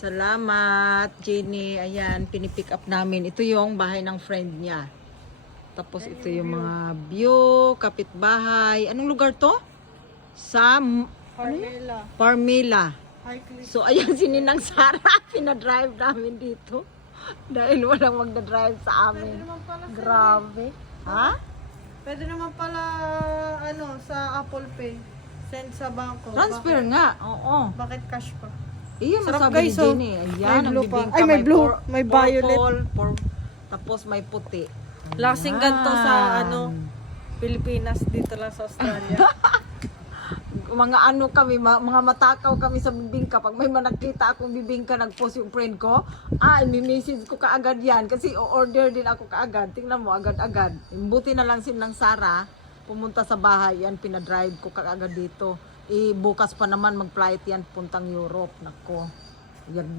Salamat, Jenny. Ayan, pinipick up namin. Ito yung bahay ng friend niya. Tapos ito yung mga view, kapitbahay. Anong lugar to? Sa Carmela. Parmela. High Cliff. So, ayan si Ninang Sara. Pinadrive namin dito. Dahil walang magdadrive sa Pwede amin. naman pala sa Grabe. Ha? Pwede naman pala sa Apple Pay. Send sa bangko. Transfer nga. Oo. Bakit cash pa? Iyon Sarap, masabi ni guys, oh. Jenny. May Ayan, ang blue pa. bibingka. Ay, may blue. May violet. Purple, tapos may puti. Lasing ganito sa Ayan. Pilipinas, dito lang sa Australia. Mga ano kami, mga matakaw kami sa bibingka. Pag may nakita akong bibingka, nag-post yung friend ko, i-message ko kaagad yan. Kasi o-order din ako kaagad. Tingnan mo, agad-agad. Buti na lang sinang Sara, pumunta sa bahay yan, pinadrive ko kaagad dito. Bukas pa naman mag-flight yan, puntang Europe. Nako.